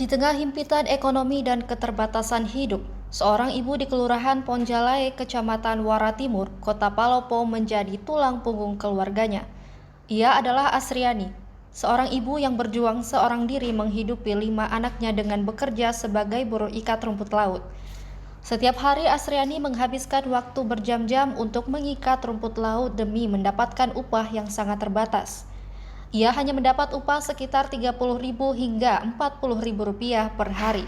Di tengah himpitan ekonomi dan keterbatasan hidup, seorang ibu di Kelurahan Ponjalae, Kecamatan Wara Timur, Kota Palopo menjadi tulang punggung keluarganya. Ia adalah Asriani, seorang ibu yang berjuang seorang diri menghidupi 5 anaknya dengan bekerja sebagai buruh ikat rumput laut. Setiap hari Asriani menghabiskan waktu berjam-jam untuk mengikat rumput laut demi mendapatkan upah yang sangat terbatas. Ia hanya mendapat upah sekitar Rp30.000 hingga Rp40.000 per hari.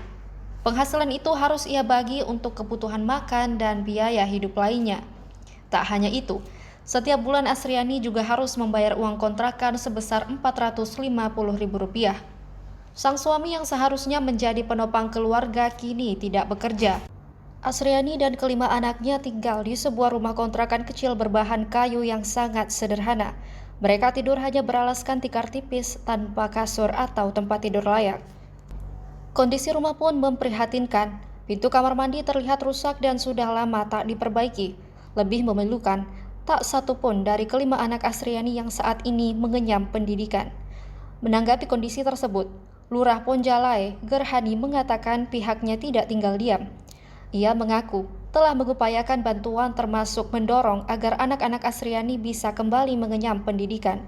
Penghasilan itu harus ia bagi untuk kebutuhan makan dan biaya hidup lainnya. Tak hanya itu, setiap bulan Asriani juga harus membayar uang kontrakan sebesar Rp450.000. Sang suami yang seharusnya menjadi penopang keluarga kini tidak bekerja. Asriani dan kelima anaknya tinggal di sebuah rumah kontrakan kecil berbahan kayu yang sangat sederhana. Mereka tidur hanya beralaskan tikar tipis tanpa kasur atau tempat tidur layak. Kondisi rumah pun memprihatinkan. Pintu kamar mandi terlihat rusak dan sudah lama tak diperbaiki. Lebih memilukan, tak satu pun dari kelima anak Asriani yang saat ini mengenyam pendidikan. Menanggapi kondisi tersebut, Lurah Ponjalae, Gerhani mengatakan pihaknya tidak tinggal diam. Ia mengaku telah mengupayakan bantuan termasuk mendorong agar anak-anak Asriani bisa kembali mengenyam pendidikan.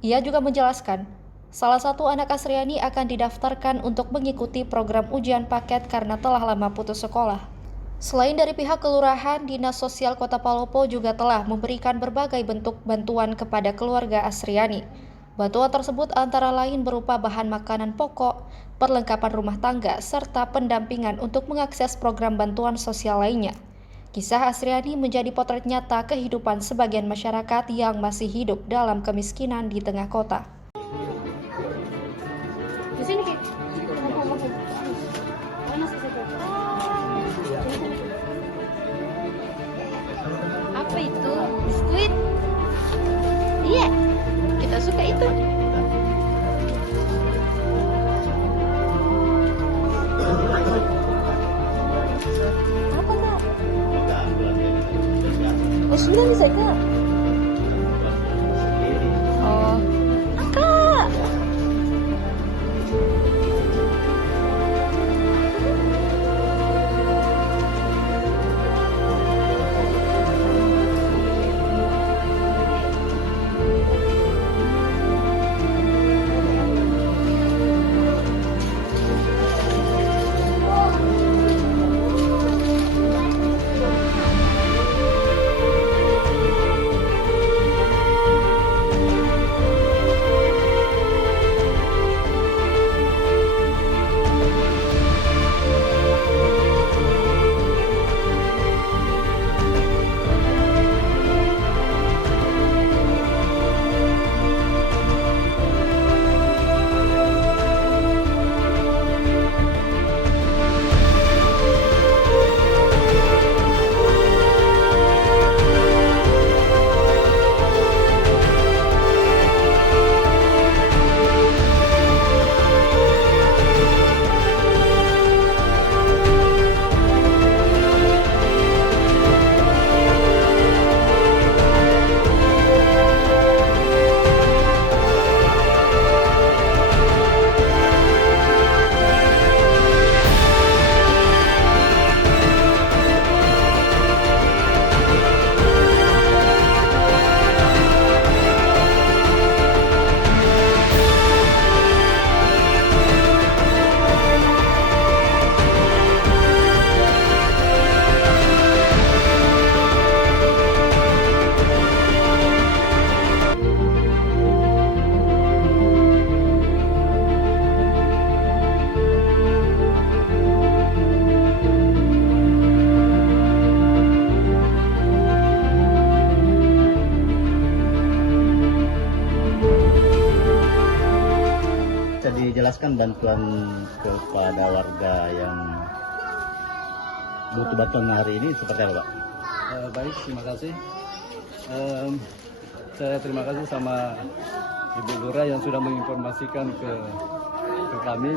Ia juga menjelaskan, salah satu anak Asriani akan didaftarkan untuk mengikuti program ujian paket karena telah lama putus sekolah. Selain dari pihak kelurahan, Dinas Sosial Kota Palopo juga telah memberikan berbagai bentuk bantuan kepada keluarga Asriani. Bantuan tersebut antara lain berupa bahan makanan pokok, perlengkapan rumah tangga, serta pendampingan untuk mengakses program bantuan sosial lainnya. Kisah Asriani menjadi potret nyata kehidupan sebagian masyarakat yang masih hidup dalam kemiskinan di tengah kota. Di sini, Ki. Apa itu? Biskuit? Iya, kita suka itu. Apa, Kak? Oh, sudah bisa, Kak. Oh, Kak. Bisa dijelaskan bantuan kepada warga yang butuh bantuan hari ini seperti apa, Pak? Baik, terima kasih. Saya terima kasih sama Ibu Lurah yang sudah menginformasikan ke kami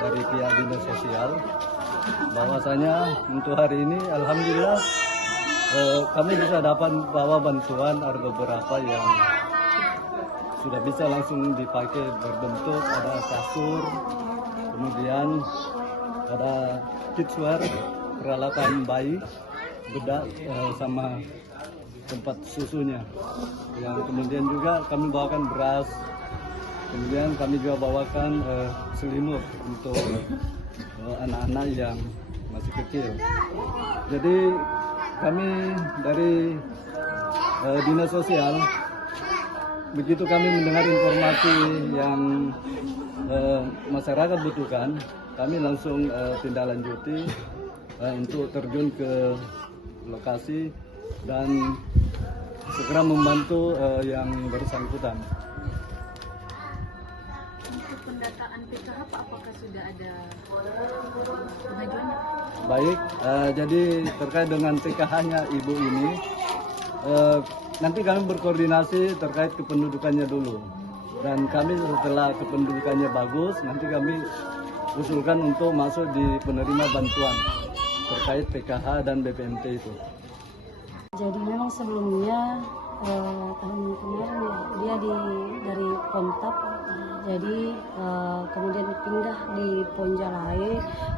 dari pihak Dinas Sosial bahwasanya untuk hari ini alhamdulillah kami bisa dapat bawa bantuan, ada beberapa yang sudah bisa langsung dipakai berbentuk, ada kasur, kemudian ada kidswear, peralatan bayi, bedak sama tempat susunya. Yang kemudian juga kami bawakan beras, kemudian kami juga bawakan selimut untuk anak-anak yang masih kecil. Jadi kami dari Dinas Sosial, begitu kami mendengar informasi yang masyarakat butuhkan, kami langsung tindak lanjuti untuk terjun ke lokasi dan segera membantu yang bersangkutan. Untuk pendataan PKH Pak, apakah sudah ada pengajuannya? Baik, jadi terkait dengan PKH-nya ibu ini, nanti kami berkoordinasi terkait kependudukannya dulu. Dan kami setelah kependudukannya bagus, nanti kami usulkan untuk masuk di penerima bantuan terkait PKH dan BPMT itu. Jadi memang sebelumnya tahun kemarin ya, dia dari Pontap, jadi kemudian pindah di Ponjalae.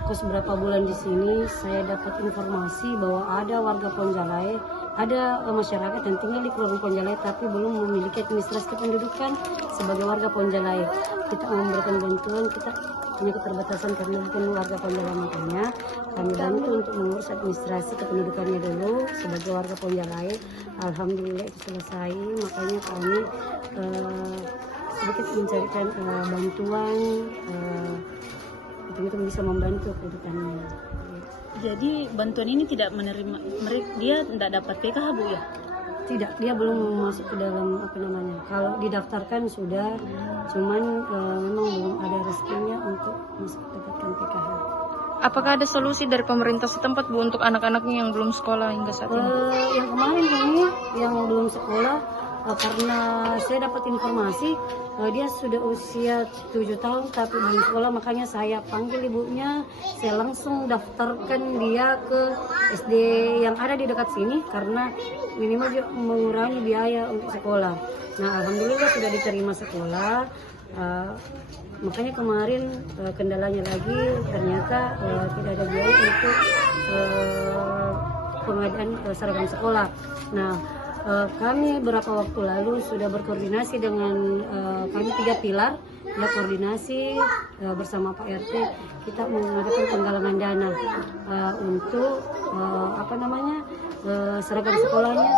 Terus beberapa bulan di sini saya dapat informasi bahwa ada warga Ponjalae, ada masyarakat yang tinggal di Kelurahan Ponjalae tapi belum memiliki administrasi kependudukan sebagai warga Ponjalae. Kita memberikan bantuan, kita punya keterbatasan karena bukan warga Ponjalae, makanya kami bantu untuk mengurus administrasi kependudukannya dulu sebagai warga Ponjalae. Alhamdulillah itu selesai, makanya kami sedikit mencarikan bantuan itu bisa membantu kehidupannya. Jadi bantuan ini tidak menerima, dia tidak dapat PKH Bu ya? Tidak, dia belum masuk ke dalam kalau didaftarkan sudah, cuman memang belum ada rezekinya untuk masuk dapatkan PKH. Apakah ada solusi dari pemerintah setempat Bu untuk anak-anaknya yang belum sekolah hingga saat ini? Yang kemarin ini yang belum sekolah, karena saya dapat informasi dia sudah usia 7 tahun tapi belum sekolah, makanya saya panggil ibunya, saya langsung daftarkan dia ke SD yang ada di dekat sini karena minimal juga mengurangi biaya untuk sekolah. Nah, alhamdulillah sudah diterima sekolah. Makanya kemarin kendalanya lagi ternyata tidak ada biaya untuk pengadaan seragam sekolah. Nah, kami beberapa waktu lalu sudah berkoordinasi dengan kami 3 pilar, ya, koordinasi bersama Pak RT, kita mengadakan penggalangan dana untuk seragam sekolahnya.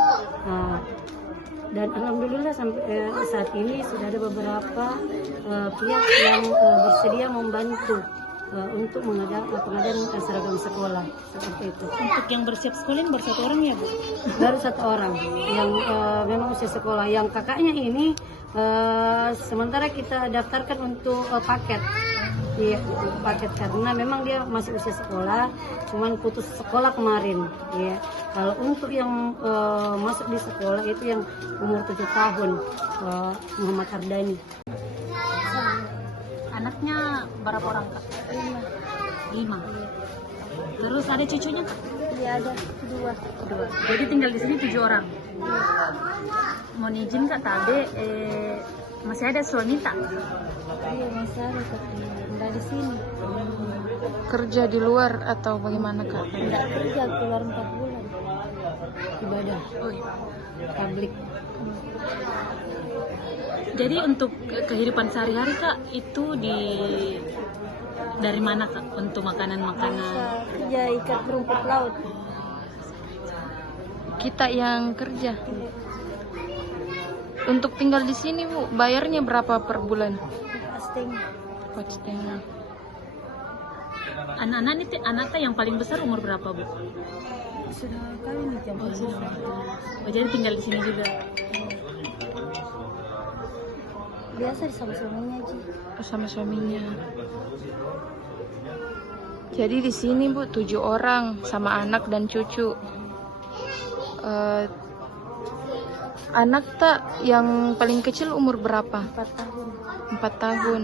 Dan alhamdulillah sampai saat ini sudah ada beberapa pihak yang bersedia membantu untuk pengadaan seragam sekolah seperti itu. Untuk yang bersiap sekolah baru 1 orang ya Bu? Baru 1 orang yang memang usia sekolah. Yang kakaknya ini sementara kita daftarkan untuk paket. Iya, paket karena memang dia masih usia sekolah, cuman putus sekolah kemarin. Ya, kalau untuk yang masuk di sekolah itu yang umur 7 tahun, Muhammad Ardani. Anaknya berapa orang Kak? 5. Terus ada cucunya Kak? Iya, ada 2. Jadi tinggal di sini 7 orang. Mau izin Kak tadi masih ada suami tak? Iya, masih ada tapi enggak di sini. Kerja di luar atau bagaimana Kak? Enggak kerja, keluar 4 bulan. Ibadah. Tablik. Jadi untuk kehidupan sehari-hari Kak itu dari mana Kak untuk makanan-makanan? Kerja ikat rumput laut. Kita yang kerja. Untuk tinggal di sini Bu, bayarnya berapa per bulan? Setengah. 4,5. Anak yang paling besar umur berapa Bu? Sudah kawin nih jam Jadi tinggal di sini juga. biasa sama suaminya aja. Sama suaminya. Jadi di sini Bu 7 orang sama anak dan cucu. Anak tak yang paling kecil umur berapa? 4 tahun. 4 tahun.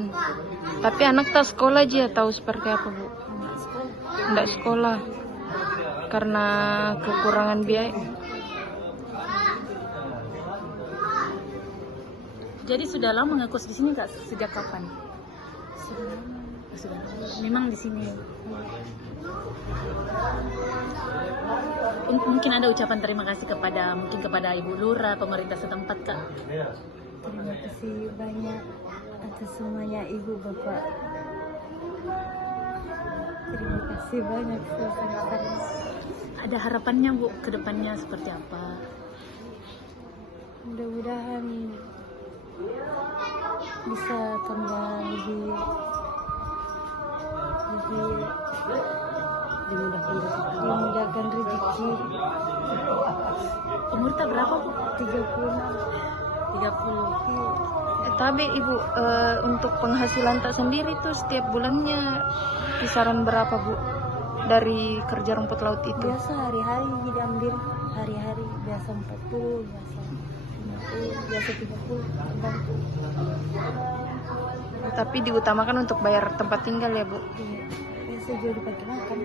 Tapi anak tak sekolah aja, tahu seperti apa Bu? Enggak sekolah. Karena kekurangan biaya. Jadi sudah lama ngekos di sini Kak? Sejak kapan? Memang di sini mungkin ada ucapan terima kasih kepada Ibu Lurah, pemerintah setempat, Kak. Terima kasih banyak atas semuanya Ibu Bapak. Terima kasih banyak. Ada harapannya Bu ke depannya seperti apa? Mudah-mudahan bisa tambah lebih dimudahkan rezeki. Umur tak berapa Bu? 30. Tapi Ibu, untuk penghasilan tak sendiri tuh setiap bulannya kisaran berapa Bu dari kerja rumput laut itu? Biasa hari-hari diambil, hari-hari biasa 40, biasa 50, biasa 30, tergantung. Tapi diutamakan untuk bayar tempat tinggal ya Bu? Biasa juga dipakai makan.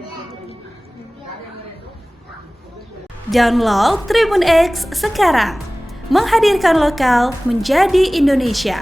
Download Tribun X sekarang, menghadirkan lokal menjadi Indonesia.